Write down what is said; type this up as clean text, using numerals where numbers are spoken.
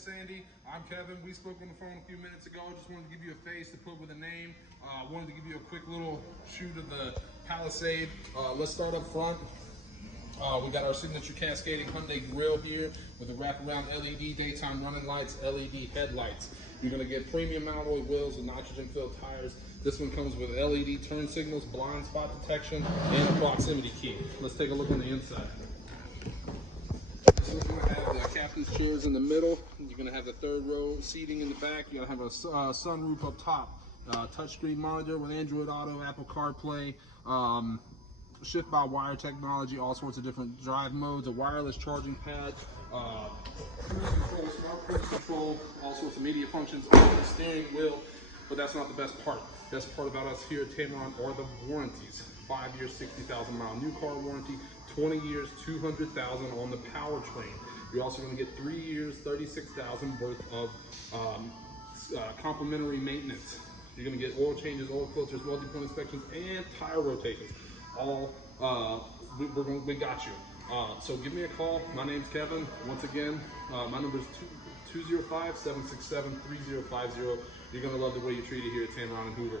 Sandy, I'm Kevin. We spoke on the phone a few minutes ago. Just wanted to give you a face to put with a name. Wanted to give you a quick little shoot of the Palisade. Let's start up front. We got our signature cascading Hyundai grille here with the wraparound LED daytime running lights, LED headlights. You're going to get premium alloy wheels with nitrogen-filled tires. This one comes with LED turn signals, blind spot detection, and a proximity key. Let's take a look on the inside. So we're going to have the captain's chairs in the middle. You're going to have the third row seating in the back. You're going to have a sunroof up top. Touchscreen monitor with Android Auto, Apple CarPlay, shift-by-wire technology, all sorts of different drive modes, a wireless charging pad, cruise control, smart cruise control, all sorts of media functions on the steering wheel. But that's not the best part. The best part about us here at Tameron are the warranties. 5 years, 60,000 mile new car warranty, 20 years, 200,000 on the powertrain. You're also going to get 3 years, 36,000 worth of complimentary maintenance. You're going to get oil changes, oil filters, welding point inspections, and tire rotations. All we got you. So give me a call. My name's Kevin. Once again, my number is 205-767-3050. You're going to love the way you're treated here at Tameron and Hoover.